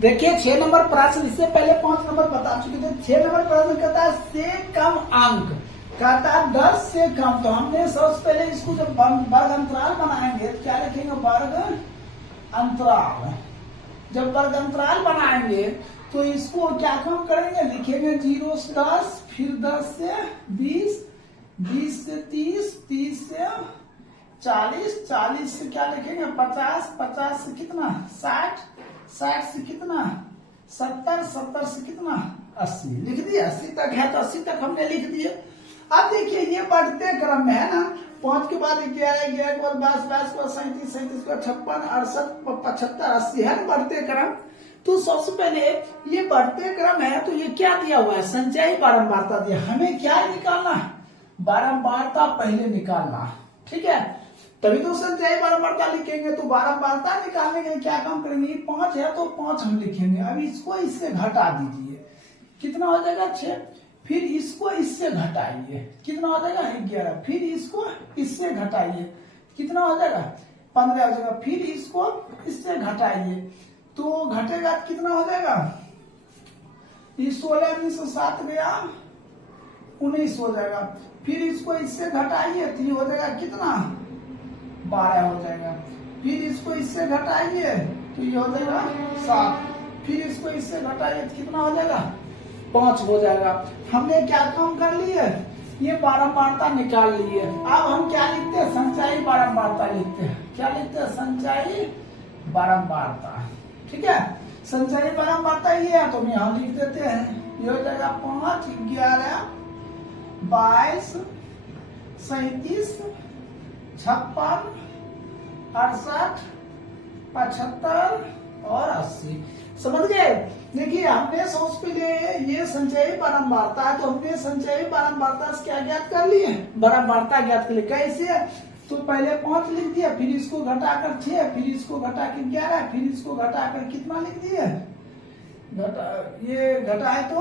देखिए 6 नंबर प्रश्न, इससे पहले 5 नंबर बता चुके थे। 6 नंबर प्रश्न कहता है से कम अंक, कहता है 10 से कम। तो हमने सबसे पहले इसको जब वर्ग अंतराल बनाएंगे तो क्या लिखेंगे, वर्ग अंतराल। जब वर्ग अंतराल बनाएंगे तो इसको क्या काम करेंगे, लिखेंगे 0 से 10, फिर 10 से 20, 20 से 30, 30 से 40, 40 से क्या लिखेंगे 50, 50 से कितना 60, 60 से कितना 70, 70 से कितना 80। लिख दिया, 80 तक है तो 80 तक हमने लिख दिए। अब देखिए ये बढ़ते क्रम में है ना, 5 के बाद 11, 11 के बाद 22, 22 के बाद 37, 37 के बाद 56, 68, 75, 80 है ना बढ़ते क्रम। तो सबसे पहले ये बढ़ते क्रम है तो ये क्या दिया हुआ है, संचयी बारंबारता दिया। हमें क्या निकालना है, बारंबारता पहले निकालना, ठीक है, तभी तो संचयी बारंबारता लिखेंगे। तो बारंबारता निकालने के लिए क्या काम करेंगे, 5 है तो 5 हम लिखेंगे। अब इसको इससे घटा दीजिए, कितना हो जाएगा 6, फिर इसको इससे घटाइए, कितना हो जाएगा 11, फिर इसको इससे घटाइए, कितना हो जाएगा 15 हो जाएगा, फिर इसको इससे घटाइए तो घटेगा कितना हो जाएगा, ये 16 में से 7 गया 19 हो जाएगा, फिर इसको इससे घटाइए तो ये हो जाएगा कितना 12 हो जाएगा, फिर इसको इससे घटाइए तो ये हो जाएगा 7, फिर इसको इससे घटाइए तो कितना हो जाएगा 5 हो जाएगा। हमने क्या काम कर लिए, ये बारंबारता निकाल लिए। अब हम क्या लिखते हैं, संचयी बारंबारता लिखते हैं। क्या लिखते हैं, संचयी बारंबारता, ठीक है। संचयी बारंबारता ये है तो हम यहाँ लिख देते हैं, ये हो जाएगा 5, 11, 22, 37, 56, 68, 75 और 80। समझ गए। देखिए हमने सबसे पहले ये संचयी बारंबारता है तो हमने संचयी बारंबारता से क्या ज्ञात कर लिए, बारंबारता ज्ञात कर लिए। कैसे, तो पहले 5 लिख दिया, फिर इसको घटाकर 6, फिर इसको घटाकर 11, फिर इसको घटाकर कितना लिख दिए, ये घटाए तो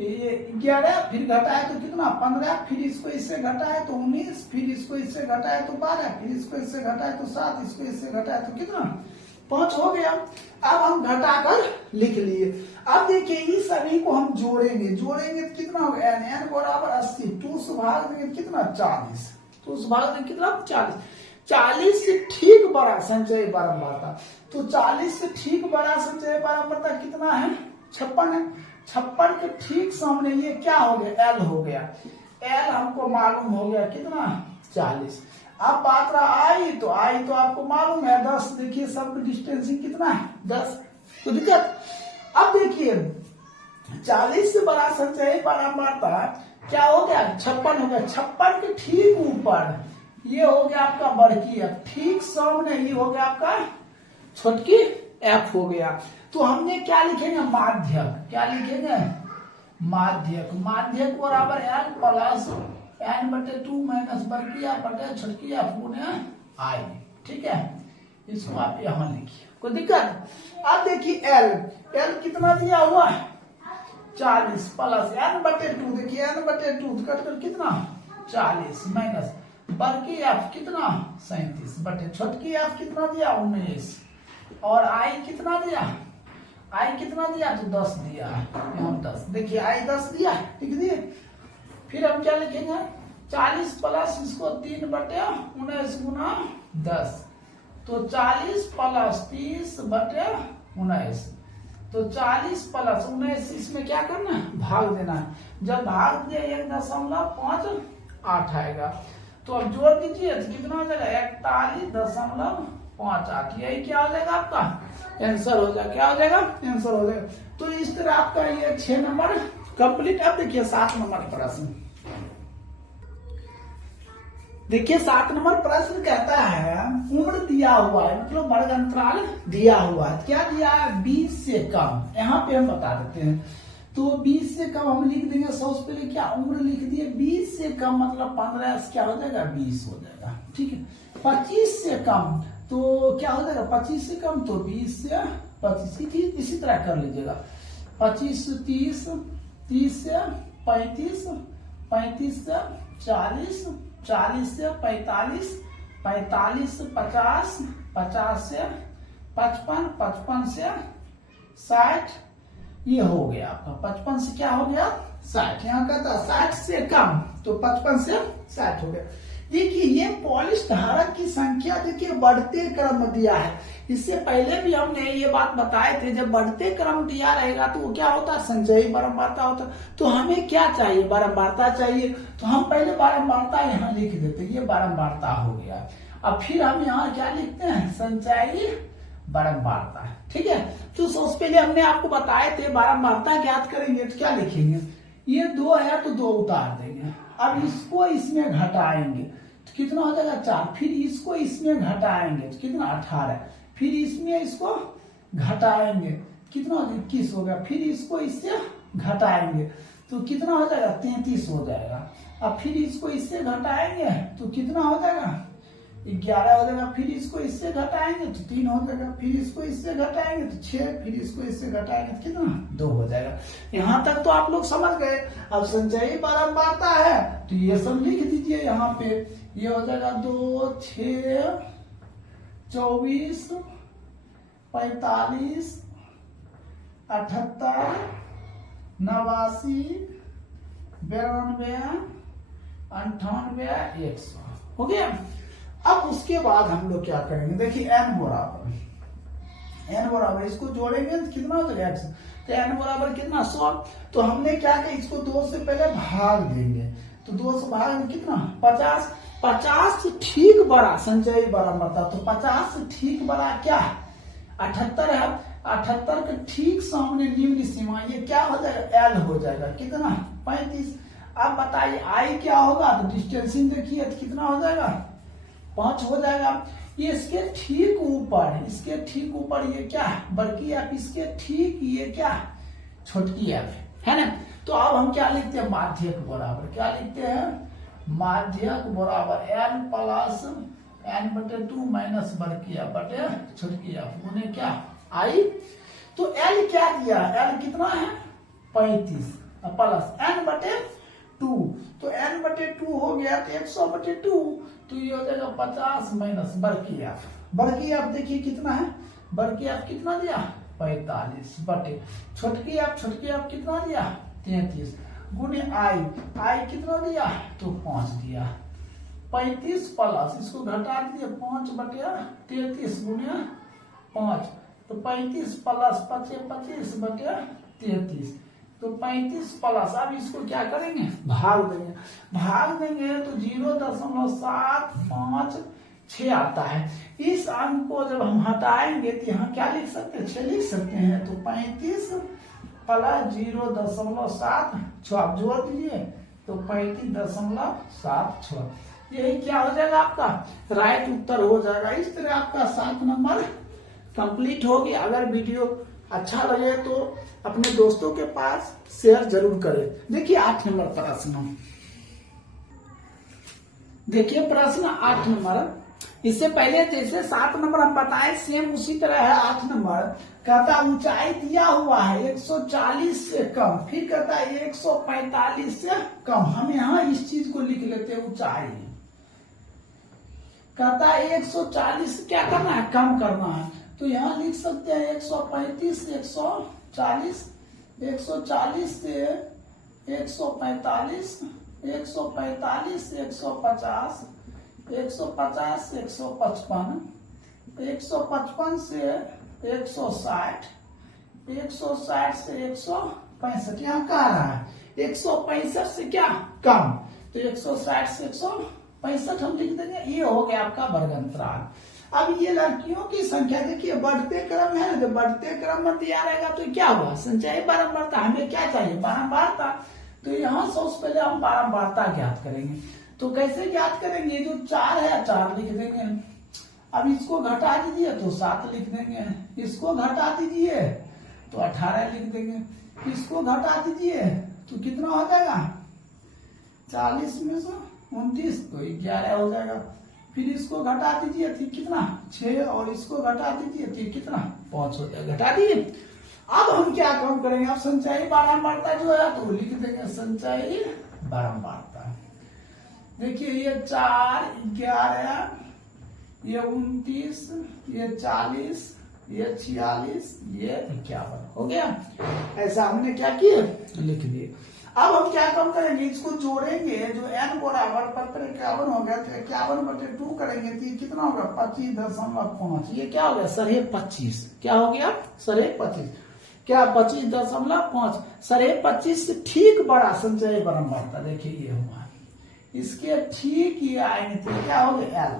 ये 11, फिर घटाए तो कितना 15, फिर इसको इससे घटाए तो 19, फिर इसको इससे घटाए तो 12, फिर इसको इससे घटाए तो 7, इसको इससे घटाए तो कितना 5 हो गया। अब हम घटाकर लिख लिए। अब देखिए इस सभी को हम जोड़ेंगे, जोड़ेंगे तो कितना होगा, n बराबर 80, 2 से भाग देंगे कितना 40, 2 से भाग देंगे कितना 40, 40 से ठीक बड़ा संचयी बारंबारता। तो 40 से ठीक बड़ा संचयी बारंबारता कितना है, 56 है। 56 के ठीक सामने ये क्या हो गया, L हो गया। L हमको मालूम हो गया कितना 40। अब बात रहा आई तो आपको मालूम है 10। देखिए सबका डिस्टेंसिंग कितना है 10, तो दिक्कत। अब देखिए 40 से बड़ा संचयी बारंबारता क्या हो गया, 56 हो गया। 56 के ठीक ऊपर ये हो गया आपका बड़की F, ठीक सामने ये हो गया आपका छोटकी F हो गया। तो हमने क्या लिखेंगे, माध्यक। क्या लिखेंगे, माध्यक। माध्यक बराबर L प्लस n/2 माइनस बड़की F बटे छोटकी F गुने I, ठीक है। इसको आप यहां लिखिए, कोई दिक्कत। अब देखिए L कितना दिया हुआ है 40 प्लस n/2, देखिए n/2 कट कितना 40 माइनस बड़की F कितना 37 बटे छोटकी F कितना दिया 19, और I कितना दिया, I कितना दिया तो 10 दिया, यहाँ 10। देखिए I 10 दिया, लिख दिए। फिर हम क्या लिखेंगे, 40 प्लस इसको 3/19 गुना 10, तो 40 प्लस 30 बटे 19, तो 40 प्लस 19 इसमें क्या करना है, भाग देना है। जब भाग दिया 1.58 आएगा। तो अब जोड़ दीजिए तो कितना हो जाएगा 41.58। यही क्या हो जाएगा आपका आंसर हो जाएगा, क्या हो जाएगा आंसर हो जाएगा। तो इस तरह आपका ये 6 नंबर कंप्लीट। अब देखिए 7 नंबर प्रश्न। देखिए 7 नंबर प्रश्न कहता है उम्र दिया हुआ है, मतलब वर्ग अंतराल दिया हुआ है। क्या दिया है, 20 से कम। यहाँ पे हम बता देते हैं, तो 20 से कम हम लिख देंगे। सबसे पहले क्या उम्र लिख दिए, 20 से कम मतलब 15 से क्या हो जाएगा 20 हो जाएगा, ठीक है। 25 से कम तो क्या हो जाएगा, 25 से कम तो 20 से 25, इसी तरह कर लीजिएगा। 25 से 30, 30 से 35, 35 से 40, 40 से 45, 45 से 50, 50 से 55, 55 से 60, ये हो गया आपका 55 से क्या हो गया 60। यहाँ का था 60 से कम, तो 55 से 60 हो गया। देखिए ये पॉलिश धारक की संख्या देखिए बढ़ते क्रम में दिया है। इससे पहले भी हमने ये बात बताए थे, जब बढ़ते क्रम दिया रहेगा तो वो क्या होता है, संचयी बारंबारता होता है। तो हमें क्या चाहिए, बारंबारता चाहिए, तो हम पहले बारंबारता यहाँ लिख देते, ये बारंबारता हो गया। अब फिर हम यहाँ क्या लिखते हैं, संचयी बारंबारता, ठीक है। तो सबसे पहले हमने आपको बताए थे बारंबारता ज्ञात करेंगे तो क्या लिखेंगे, ये 2 है तो 2 उतार देंगे। अब इसको इसमें घटाएंगे तो कितना हो जाएगा 4, फिर इसको इसमें घटाएंगे तो कितना 18, फिर इसमें इसको घटाएंगे कितना 21 हो गया, फिर इसको इससे घटाएंगे तो कितना हो जाएगा 33 हो जाएगा। अब फिर इसको इससे घटाएंगे तो कितना हो जाएगा 11 हो जाएगा, फिर इसको इससे घटाएंगे तो 3 हो जाएगा, फिर इसको इससे घटाएंगे तो 6, फिर इसको इससे घटाएंगे तो कितना 2 हो जाएगा। यहाँ तक तो आप लोग समझ गए। अब संचयी बारंबारता है तो ये सब लिख दीजिए यहाँ पे, ये हो जाएगा 2, 6, 24, 45, 78, 89, 92, 98, 100 हो गया। अब उसके बाद हम लोग क्या करेंगे, देखिए n बराबर इसको जोड़ेंगे तो कितना हो जाएगा x, तो n बराबर कितना 100। तो हमने क्या किया, इसको 2 से पहले भाग देंगे, तो 2 से भाग में कितना 50, 50 से ठीक बड़ा संचयी बारंबारता, तो 50 से ठीक बड़ा क्या 78 है। 78 के ठीक सामने निम्न सीमा, ये क्या हो जाएगा l हो जाएगा कितना 35। अब बताइए i क्या होगा, तो डिस्टेंसिंग देखिए तो कितना हो जाएगा 5 हो जाएगा। ये इसके ठीक ऊपर ये क्या बड़की एफ, इसके ठीक ये क्या छोटकी एफ है ना। तो अब हम क्या लिखते हैं, माध्यक बराबर क्या लिखते हैं, माध्यक बराबर n प्लस n/2 माइनस बड़की एफ बटे छोटकी एफ गुने क्या i। तो l क्या दिया, l कितना है 35 प्लस n/2, तो n/2 हो गया तो 100/2, तो ये हो जाएगा 50 माइनस बड़की एफ देखिए कितना है, बड़की एफ कितना दिया 45 बटे छोटकी एफ कितना दिया 33 गुने आई कितना दिया तो 5 दिया। 35 प्लस इसको घटा दीजिए 5 बटे 33 गुने 5, तो 35 प्लस 25 बटे 33, तो 35 प्लस, अब इसको क्या करेंगे भाग देंगे तो 0.756 आता है। इस अंक को जब हम हटाएंगे तो यहाँ क्या लिख सकते हैं 6 लिख सकते हैं, तो 35 प्लस 0.76 आप जोड़ दीजिए तो 35.76, यही क्या हो जाएगा आपका राइट उत्तर हो जाएगा। इस तरह आपका 7 नंबर कंप्लीट हो गया। अगर वीडियो अच्छा लगे तो अपने दोस्तों के पास शेयर जरूर करें। देखिए 8 नंबर प्रश्न, देखिए प्रश्न 8 नंबर, इससे पहले जैसे 7 नंबर हम बताए सेम उसी तरह है 8 नंबर। कहता ऊंचाई दिया हुआ है 140 से कम, फिर कहता है 145 से कम। हम यहाँ इस चीज को लिख लेते हैं ऊंचाई, कहता है 140 क्या करना है कम करना है, तो यहाँ लिख सकते हैं 135 से 140, 140 से 145, 145 से 150, 150 से 155, 155 से 160, 160 से 165। यहाँ कह रहा है 165 से क्या कम, तो 160 से 165 हम लिख देंगे। ये हो गया आपका वर्ग अंतराल। अब ये लड़कियों की संख्या देखिए बढ़ते क्रम है, जब बढ़ते क्रम में दिया रहेगा तो क्या हुआ संचयी बारंबारता। हमें क्या चाहिए बारंबारता, तो यहाँ सबसे पहले हम बारंबारता ज्ञात करेंगे। तो कैसे ज्ञात करेंगे, जो 4 है 4 लिख देंगे। अब इसको घटा दीजिए तो 7 लिख देंगे, इसको घटा दीजिए तो 18 लिख देंगे, इसको घटा दीजिए तो कितना हो जाएगा 40 में से 29 तो 11 हो जाएगा। फिर इसको घटा दीजिए तो कितना 6, और इसको घटा दीजिए तो कितना 5 हो जाएगा, घटा दिए। अब हम क्या काम करेंगे, अब संचयी बारंबारता जो है तो लिख देंगे संचयी बारंबारता। देखिए ये 4, 11, ये 29, ये 40, ये 46, ये 51 हो गया। ऐसा हमने क्या किया, लिख दिए। अब हम क्या काम करेंगे, इसको जोड़ेंगे, जो n बराबर 51 हो गया तो 51/2 करेंगे तो ये कितना होगा 25.5। ये क्या हो गया 25.5, क्या हो गया 25.5, क्या 25.5, 25.5 से ठीक बड़ा संचय बारंबारता देखिए ये हुआ, इसके ठीक ये आएंगे तो क्या हो गया L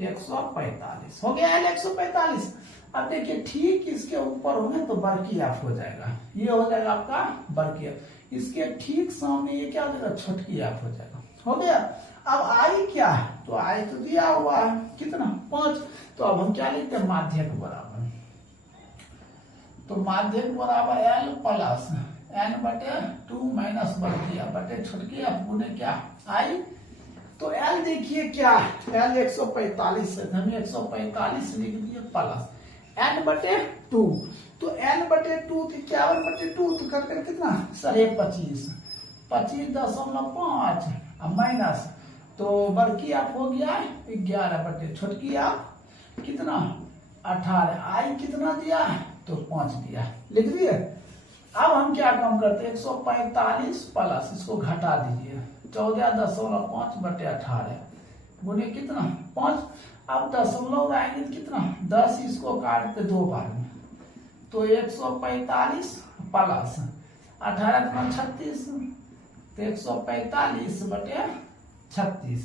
145 हो गया, L 145। अब देखिए ठीक इसके ऊपर होंगे तो बरकी एफ हो जाएगा, ये हो जाएगा आपका बरकी एफ, इसके ठीक सामने ये क्या हो जाएगा छोटकी एफ हो जाएगा, हो गया। अब आई क्या है, तो आई तो दिया हुआ है कितना 5, तो अब हम क्या लिखते हैं माध्यक बराबर, तो माध्यक बराबर L प्लस n/2 माइनस बरकी एफ बटे छोटकी एफ गुने क्या आई। तो L देखिए क्या L 145 है, हम 145 लिख दिए प्लस n/2, तो n/2 तो 51/2 तो कर कितना 25.5 25.5 माइनस, तो बड़की आप हो गया 11 छोटकी आप कितना 18, आई कितना दिया तो 5 दिया, लिख दिए। अब हम क्या काम करते हैं 145 प्लस इसको घटा दीजिए 14.5/18 गुने कितना 5, अब दशमलव आएंगे कितना 10, इसको काटते 2 बार में, तो 145 प्लस 18 36, तो 145/36,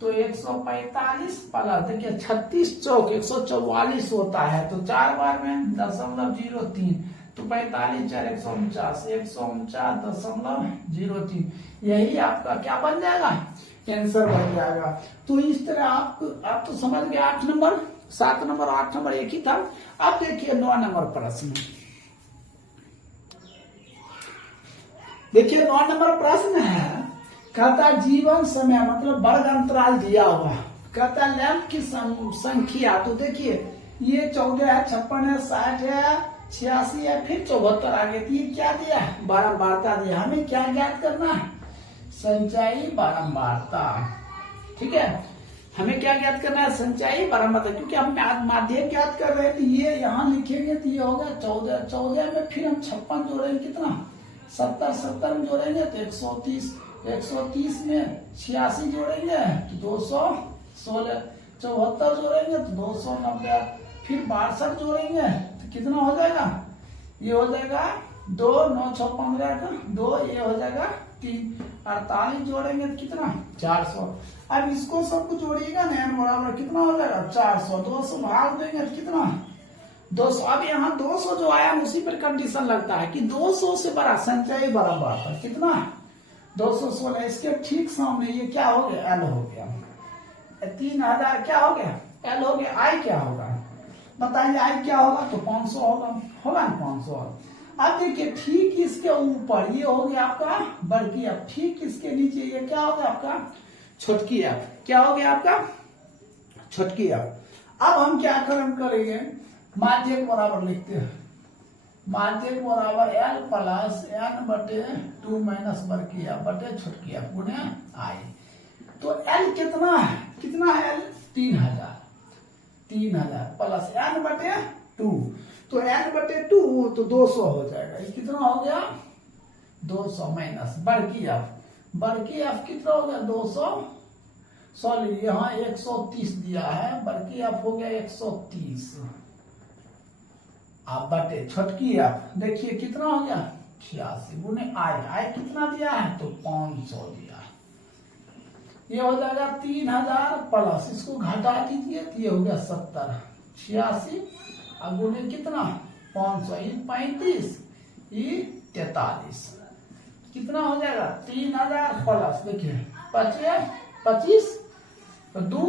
तो 145 प्लस देखिए 36 चौक 144 होता है, तो 4 बार में 0.03, तो 45 4 149, 149.03, यही आपका क्या बन जाएगा आंसर बन जाएगा। तो इस तरह आप तो समझ गए 8 नंबर 7 नंबर 8 नंबर एक ही था। अब देखिए 9 नंबर प्रश्न, देखिए 9 नंबर प्रश्न है, कहता जीवन समय मतलब वर्ग अंतराल दिया हुआ, कहता लैंप की संख्या, तो देखिए ये 14 है 56 है 60 है 86 है फिर 74 आ गए, ये क्या दिया बारंबारता दिया, हमें क्या ज्ञात करना है संचयी बारंबारता, ठीक है हमें क्या ज्ञात करना है संचयी बारंबारता, क्योंकि हम माध्यक ज्ञात कर रहे हैं तो ये यहाँ लिखेंगे तो ये होगा 14 में फिर हम 56 जोड़ेंगे कितना 70 में जोड़ेंगे तो 130 में 86 जोड़ेंगे तो 216, 74 जोड़ेंगे तो 290, फिर 62 जोड़ेंगे तो कितना हो जाएगा, ये हो जाएगा 2 9 6 15 का 2, ये हो जाएगा 3, 48 जोड़ेंगे तो कितना 400। अब इसको सबको जोड़िएगा ना n बराबर कितना हो जाएगा 400, 200 भाग देंगे तो कितना 200। अब यहाँ 200 जो आया उसी पर कंडीशन लगता है कि 200 से बड़ा संचयी बारंबारता कितना 216, इसके ठीक सामने ये क्या हो गया L हो गया, 3000 क्या हो गया L हो गया, I क्या होगा बताइए, I क्या होगा तो 500 होगा ना 500। अब देखिए ठीक इसके ऊपर ये हो गया आपका बड़की एफ, ठीक इसके नीचे ये क्या हो गया आपका छोटकी एफ, क्या हो गया आपका छोटकी एफ। अब हम क्या करेंगे माध्यक बराबर लिखते हैं, माध्यक बराबर L प्लस n/2 माइनस बड़की एफ बटे छोटकी एफ गुने आई। तो L कितना है L 3000 प्लस n/2, तो n/2 तो 200 हो जाएगा, ये कितना हो गया 200 माइनस बड़की एफ कितना हो गया 200, सॉरी यहाँ 130 दिया है, बड़की एफ हो गया 130, अब बटे छोटकी एफ देखिए कितना हो गया 86 गुने आई कितना दिया है तो 500 दिया है, ये हो जाएगा 3000 प्लस इसको घटा दीजिए तो ये हो गया 70, 86 गुने कितना 500, ये 35 ये 43, कितना हो जाएगा 3000 प्लस देखिए 25 तो 2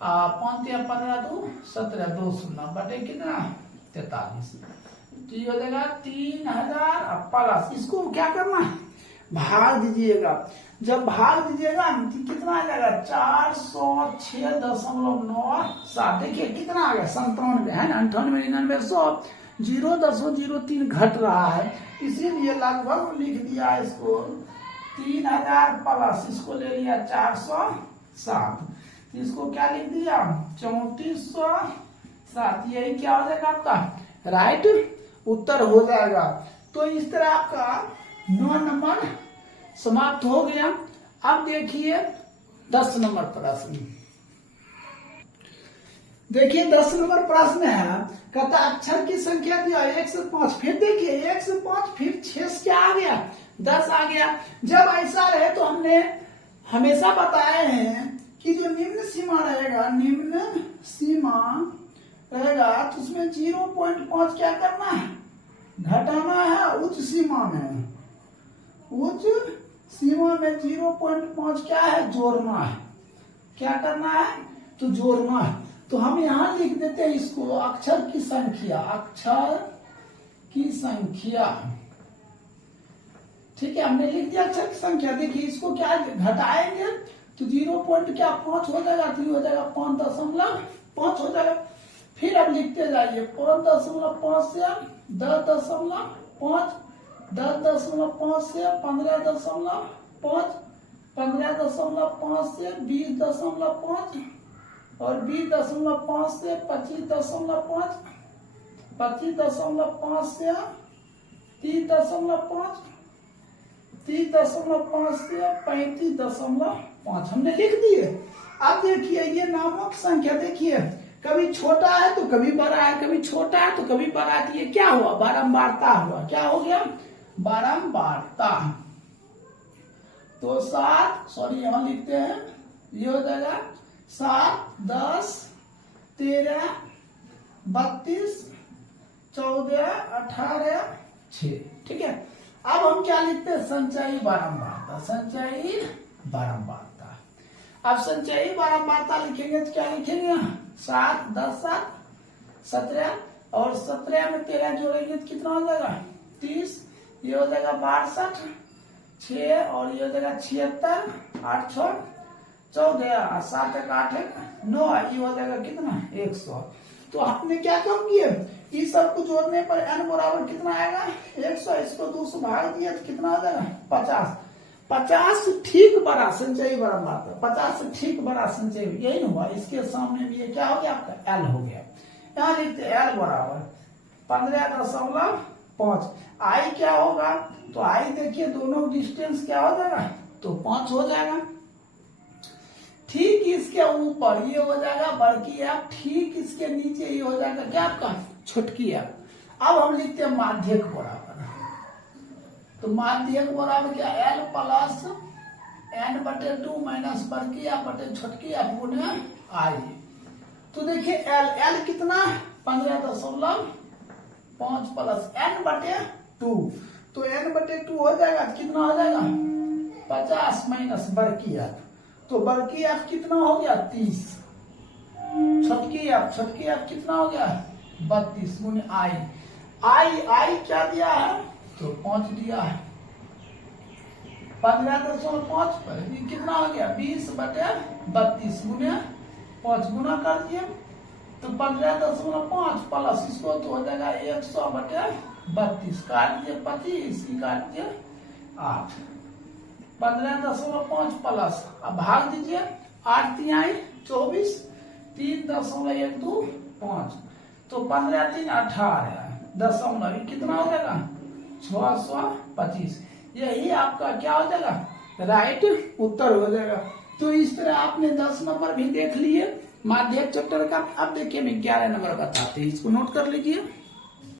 5 15 2 17 2 0 बटे कितना 43, तो ये हो जाएगा 3000 प्लस इसको क्या करना है भाग दीजिएगा, जब भाग दीजिएगा तो कितना आ जाएगा 406.97, देखिए कितना आ गया 97 है ना 98 99 100 0.03 घट रहा है, इसीलिए लगभग लिख दिया इसको 3000 प्लस इसको ले लिया 407, इसको क्या लिख दिया 3400 7, यही क्या हो जाएगा आपका राइट उत्तर हो जाएगा। तो इस तरह आपका 9 नंबर समाप्त हो गया। अब देखिए 10 नंबर प्रश्न। देखिए 10 नंबर प्रश्न है, कहता अक्षर की संख्या दिया 1 से 5, फिर देखिए 1 से 5 फिर 6 से क्या आ गया 10 आ गया। जब ऐसा रहे तो हमने हमेशा बताए हैं कि जो निम्न सीमा रहेगा, निम्न सीमा रहेगा तो उसमें 0.5 क्या करना है घटाना है, उच्च सीमा में, उच्च सीमा में 0.5 क्या है जोड़ना है। क्या करना है तो जोड़ना है। तो हम यहां लिख देते हैं इसको अक्षर की संख्या, अक्षर की संख्या। ठीक है, हमने लिख दिया अक्षर की संख्या। देखिए इसको क्या घटाएंगे तो 0.5 हो जाएगा, तो हो जाएगा 5.5 हो जाएगा। फिर अब लिखते जाइए 5.5 से 10.5, 10.5 से 15.5, 15.5 से 20.5 और 20.5 से 25.5, 25.5 से 30.5, 30.5 से 35.5 हमने लिख दिए। अब देखिए ये नामक संख्या, देखिए कभी छोटा है तो कभी बड़ा है, कभी छोटा है तो कभी बड़ा है। तो ये क्या हुआ बारंबारता हुआ। क्या हो गया बारंबारता। तो 7 सॉरी यहां लिखते हैं, ये हो जाएगा 7, 10, 13, 32, 14, 18, 6। ठीक है, अब हम क्या लिखते हैं संचयी बारंबारता, संचयी बारंबारता। अब संचयी बारंबारता लिखेंगे तो क्या लिखेंगे 7, 10, 7, 17 और 17 में 13 जोड़ेंगे तो कितना हो जाएगा 30, ये हो जाएगा 62, 6 और ये हो जाएगा 76, 8 6 14, 7 1 8 9, ये हो जाएगा कितना 100। तो आपने क्या काम किए इस सब को जोड़ने पर n बराबर कितना आएगा 100, इसको 2 से भाग दिया तो कितना आ जाएगा 50। 50 से ठीक बड़ा संचयी बारंबारता, 50 से ठीक बड़ा संचयी, यही ना हुआ। इसके सामने भी ये क्या हो गया आपका l हो गया। यहाँ लिखते l बराबर 15.5। i क्या होगा तो i देखिए दोनों डिस्टेंस क्या हो जाएगा तो 5 हो जाएगा। ठीक इसके ऊपर ये हो जाएगा बड़की एफ, ठीक इसके नीचे ये हो जाएगा क्या आपका छोटकी एफ। अब हम लिखते हैं माध्यक बराबर, तो माध्यक बराबर क्या l प्लस n/2 माइनस बड़की एफ बटे छोटकी एफ गुने i। तो देखिए l कितना 15.5 प्लस n/2, तो n/2 हो जाएगा कितना हो जाएगा 50 माइनस बड़की एफ, तो बड़की एफ कितना हो गया 30, छोटकी एफ कितना हो गया 32 गुने आई क्या दिया है तो 5 दिया है। 15.5 पर कितना हो गया 20/32 गुने 5 गुना कर दिए तो 15.5 प्लस इसको तो हो जाएगा 100/32, काट दिए 25, काट दिए 8, 15.5 प्लस अब भाग दीजिए 8 तिहाई 24, 3.125, तो 15 3 18 दशमलव कितना हो जाएगा 625। यही आपका क्या हो जाएगा राइट उत्तर हो जाएगा। तो इस तरह आपने 10 नंबर भी देख लिए माध्यक चैप्टर का। अब देखिए मैं 11 नंबर बताते हैं, इसको नोट कर लीजिए।